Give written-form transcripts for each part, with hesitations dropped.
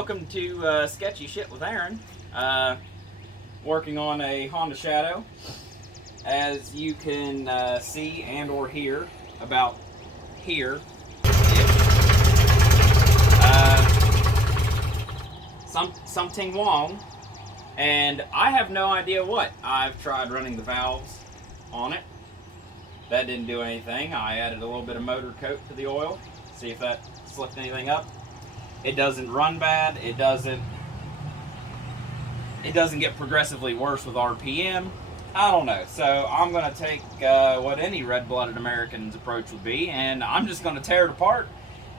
Welcome to Sketchy Shit with Aaron. Working on a Honda Shadow. As you can see and or hear about here, something wrong, and I have no idea what. I've tried running the valves on it. That didn't do anything. I added a little bit of motor coat to the oil, see if that slipped anything up. It doesn't run bad. It doesn't get progressively worse with RPM. I don't know. So I'm going to take what any red-blooded American's approach would be, and I'm just going to tear it apart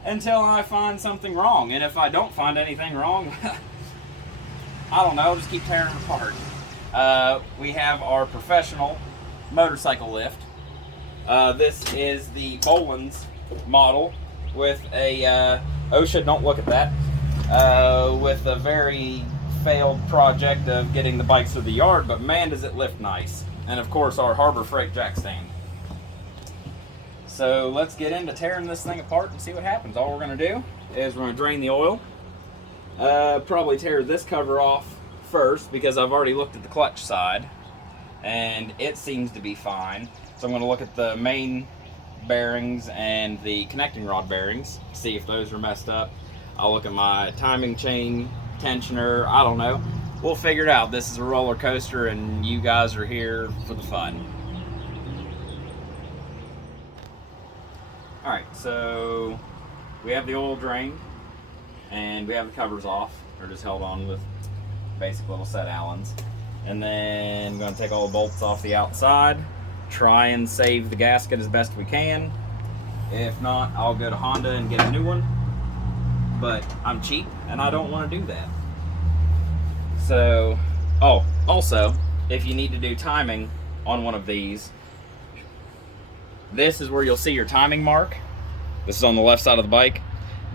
until I find something wrong. And if I don't find anything wrong, I don't know, I'll just keep tearing it apart. We have our professional motorcycle lift. This is the Boland's model with a OSHA, don't look at that, with a very failed project of getting the bikes through the yard, but man does it lift nice. And of course our Harbor Freight jack stand. So let's get into tearing this thing apart and see what happens. All we're going to do is we're going to drain the oil. Probably tear this cover off first because I've already looked at the clutch side and it seems to be fine. So I'm going to look at the main bearings and the connecting rod bearings, see if those are messed up. I'll look at my timing chain tensioner. I don't know. We'll figure it out. This is a roller coaster and you guys are here for the fun. Alright, so we have the oil drained and we have the covers off. They're just held on with basic little set Allens. And then I'm going to take all the bolts off the outside, try and save the gasket as best we can. If not, I'll go to Honda and get a new one. But I'm cheap and I don't want to do that. So, oh, also, if you need to do timing on one of these, this is where you'll see your timing mark. This is on the left side of the bike.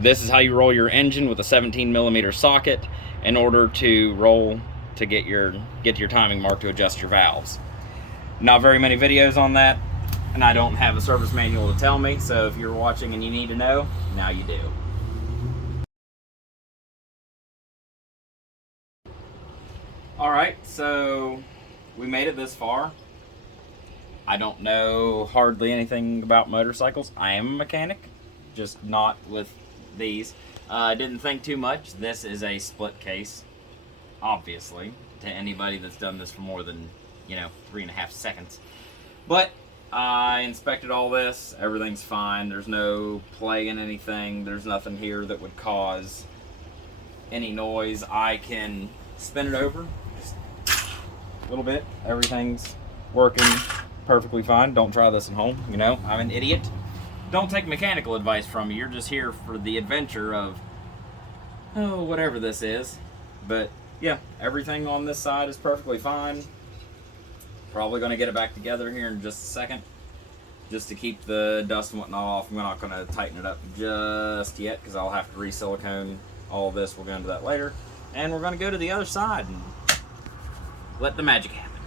This is how you roll your engine with a 17mm socket in order to roll to get your timing mark to adjust your valves. Not very many videos on that, and I don't have a service manual to tell me, so if you're watching and you need to know, now you do. Alright, so we made it this far. I don't know hardly anything about motorcycles. I am a mechanic, just not with these. I didn't think too much. This is a split case, obviously, to anybody that's done this for more than, 3.5 seconds. But I inspected all this. Everything's fine. There's no play in anything. There's nothing here that would cause any noise. I can spin it over just a little bit. Everything's working perfectly fine. Don't try this at home. I'm an idiot. Don't take mechanical advice from me. You're just here for the adventure of, whatever this is. But yeah, everything on this side is perfectly fine. Probably going to get it back together here in just a second, just to keep the dust and whatnot off. I'm not going to tighten it up just yet because I'll have to re-silicone all this. We'll go into that later. And we're going to go to the other side and let the magic happen.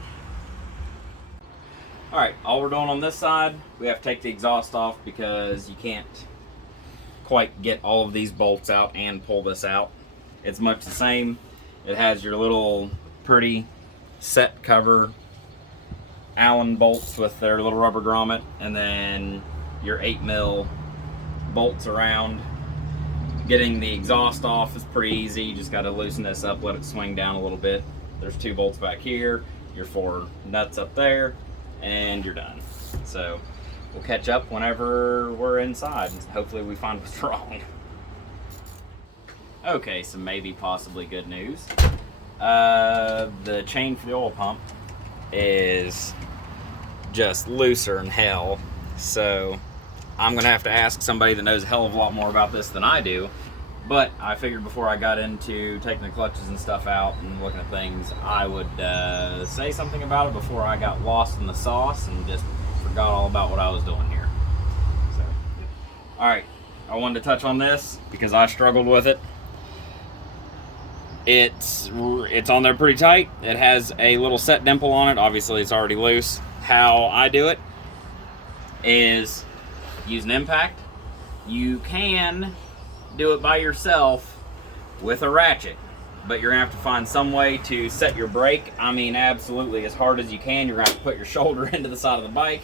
Alright, all we're doing on this side, we have to take the exhaust off because you can't quite get all of these bolts out and pull this out. It's much the same. It has your little pretty set cover Allen bolts with their little rubber grommet, and then your 8mm bolts around. Getting the exhaust off is pretty easy. You just got to loosen this up, let it swing down a little bit. There's 2 bolts back here, your 4 nuts up there, and you're done. So we'll catch up whenever we're inside and hopefully we find what's wrong. Okay, some maybe possibly good news. The chain for the oil pump is just looser than hell, so I'm gonna have to ask somebody that knows a hell of a lot more about this than I do. But I figured before I got into taking the clutches and stuff out and looking at things, I would say something about it before I got lost in the sauce and just forgot all about what I was doing here. So, alright, I wanted to touch on this because I struggled with it. It's on there pretty tight. It has a little set dimple on it. Obviously it's already loose. How I do it is use an impact. You can do it by yourself with a ratchet. But you're gonna have to find some way to set your brake. I mean, absolutely as hard as you can. You're gonna have to put your shoulder into the side of the bike,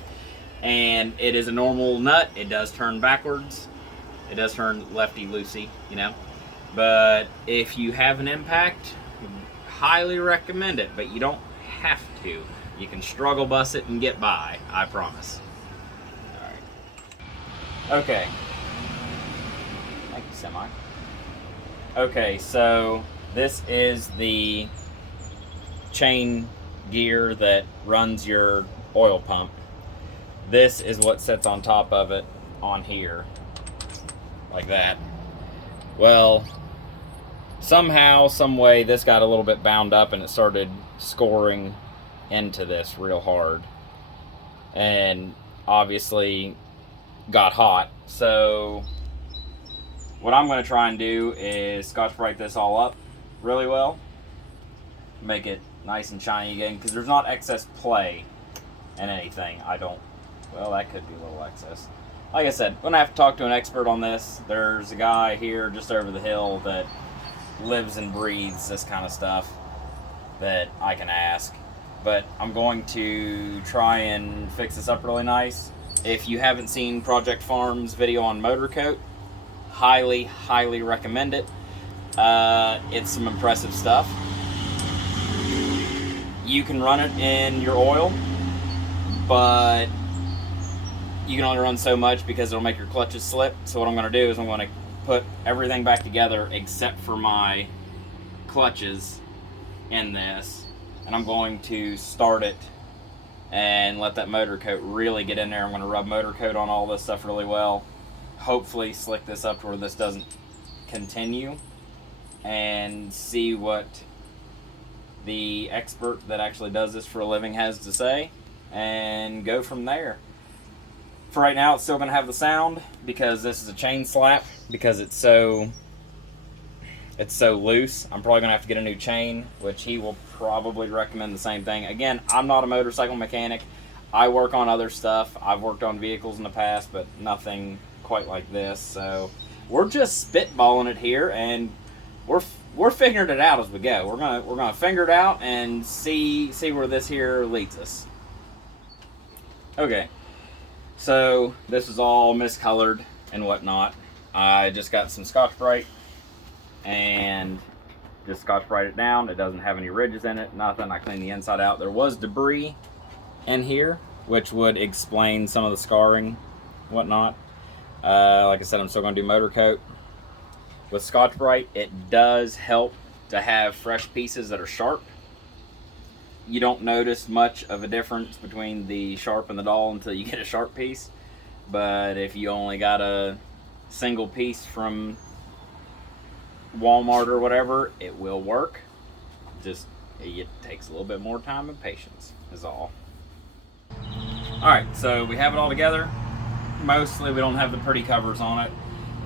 and it is a normal nut. It does turn backwards. It does turn lefty-loosey, you know. But if you have an impact, highly recommend it, but you don't have to. You can struggle bus it and get by, I promise. All right. Okay. Thank you, Semi. Okay, so this is the chain gear that runs your oil pump. This is what sits on top of it on here, like that. Well, somehow, some way, this got a little bit bound up and it started scoring into this real hard. And obviously got hot. So what I'm going to try and do is Scotch-Brite this all up really well. Make it nice and shiny again, because there's not excess play in anything. Well, that could be a little excess. Like I said, I'm going to have to talk to an expert on this. There's a guy here just over the hill that lives and breathes this kind of stuff that I can ask. But I'm going to try and fix this up really nice. If you haven't seen Project Farm's video on motor coat, highly recommend it. It's some impressive stuff. You can run it in your oil, but you can only run so much because it'll make your clutches slip. So what I'm going to do is I'm going to put everything back together except for my clutches in this, and I'm going to start it and let that motor coat really get in there. I'm going to rub motor coat on all this stuff really well. Hopefully slick this up to where this doesn't continue, and see what the expert that actually does this for a living has to say, and go from there. For right now, it's still going to have the sound because this is a chain slap, because it's so loose. I'm probably going to have to get a new chain, which he will probably recommend the same thing. Again, I'm not a motorcycle mechanic. I work on other stuff. I've worked on vehicles in the past, but nothing quite like this. So we're just spitballing it here, and we're figuring it out as we go. We're gonna figure it out and see where this here leads us. Okay, so this is all miscolored and whatnot. I just got some Scotch-Brite and just Scotch-Brite it down. It doesn't have any ridges in it, nothing. I cleaned the inside out. There was debris in here, which would explain some of the scarring, whatnot. Like I said, I'm still going to do motor coat. With Scotch-Brite, it does help to have fresh pieces that are sharp. You don't notice much of a difference between the sharp and the dull until you get a sharp piece. But if you only got a single piece from Walmart or whatever, it will work. Just, it takes a little bit more time and patience is all. Alright, so we have it all together. Mostly we don't have the pretty covers on it.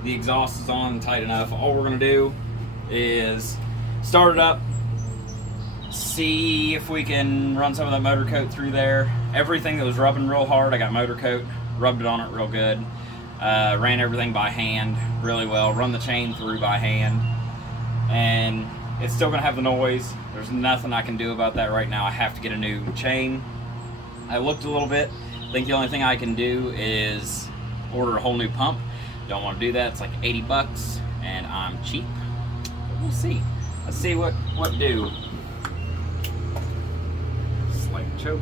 The exhaust is on and tight enough. All we're going to do is start it up, see if we can run some of that motor coat through there. Everything that was rubbing real hard, I got motor coat, rubbed it on it real good. Ran everything by hand really well, run the chain through by hand, and it's still going to have the noise. There's nothing I can do about that right now. I have to get a new chain. I looked a little bit. I think the only thing I can do is order a whole new pump. Don't want to do that. It's like 80 bucks, and I'm cheap. But we'll see. Let's see what do. Slight choke.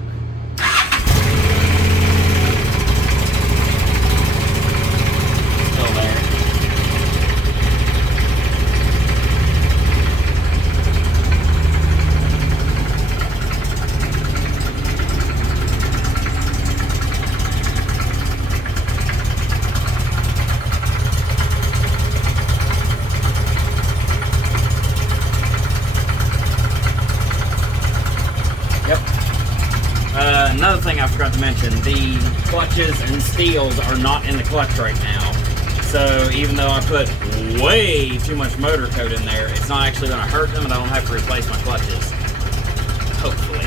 Still there. Another thing I forgot to mention, the clutches and steels are not in the clutch right now. So even though I put way too much motor coat in there, it's not actually going to hurt them, and I don't have to replace my clutches. Hopefully.